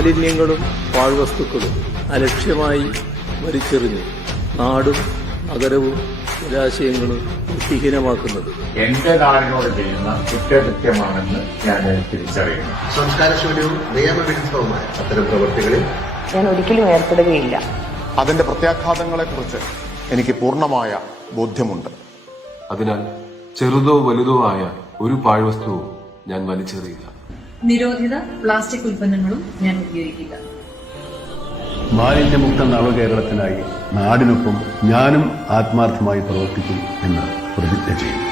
മാലിന്യങ്ങളും പാഴ്വസ്തുക്കളും അലക്ഷ്യമായി വലിച്ചെറിഞ്ഞ് നാടും നഗരവും ജലാശയങ്ങളും വൃത്തിഹീനമാക്കുന്നത് എന്റെ നാടിനോട് ചെയ്യുന്ന കുറ്റകൃത്യമാണെന്ന് ഞാൻ തിരിച്ചറിയുന്നു. സംസ്കാരശൂന്യവും നിയമവിരുദ്ധവുമായ അത്തരം പ്രവൃത്തികളിൽ ഞാൻ ഒരിക്കലും ഏർപ്പെടുകയില്ല. അതിന്റെ പ്രത്യാഘാതങ്ങളെക്കുറിച്ച് എനിക്ക് പൂർണ്ണമായ ബോധ്യമുണ്ട്. അതിനാൽ ചെറുതോ വലുതോ ആയ ഒരു പാഴ്വസ്തുവും ഞാൻ വലിച്ചെറിയില്ല. നിരോധിത പ്ലാസ്റ്റിക് ഉൽപ്പന്നങ്ങളും ഞാൻ ഉപയോഗിക്കില്ല. മാലിന്യമുക്ത നവകേരളത്തിനായി നാടിനൊപ്പം ഞാനും ആത്മാർത്ഥമായി പ്രവർത്തിക്കും എന്ന് പ്രതിജ്ഞ ചെയ്യും.